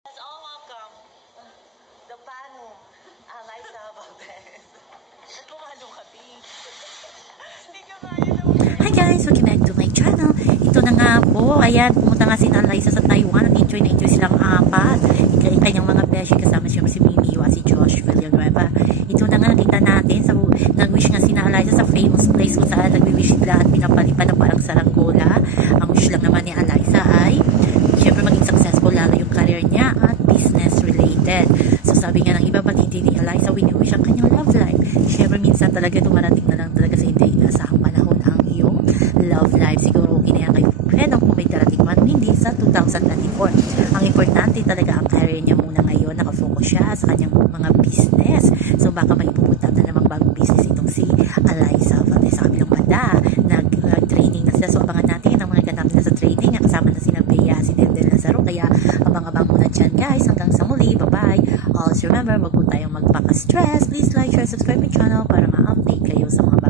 Let's all welcome the Panu, Eliza Valdez. At pumano ka, Hi guys! Welcome back to my channel. Ito na nga po. Ayan, pumunta nga si Liza sa Taiwan. Nag-enjoy na enjoy silang apat. Ika- Kanyang mga beshi kasama siya si Mimi Iwa, si Josh Villanueva. Ito na nga nakita natin. Sa, nag-wish nga si Liza sa famous place kung saan nag-wish sila at pinapalipan ng parang saranggola. Ang wish lang naman ni Eliza ay syempre maging successful lalo yung career niya at business related. So sabi nga ng iba batiti ni Eliza, wini-wish ang kanyang love life. Syempre minsan talaga dumarating na lang talaga sa hindi inaasahang panahon ang iyong love life. Siguro okay na yan kay Fred kung may darating man hindi sa 2024. Ang importante talaga ang career niya muna ngayon. Nakafocus siya sa kanyang mga business. So baka may pupunta na namang bagong business itong si Eliza. Pati sa kabilang banda, nag-training na sila. So abangan natin ang mga ganap na sa training. Kasama na si Bea, si Dendel Lazaro. Kaya abang-abang muna dyan guys. Hanggang sa muli. Bye-bye. Always remember, wag po tayong magpaka-stress. Please like, share, subscribe my channel para ma-update kayo sa mga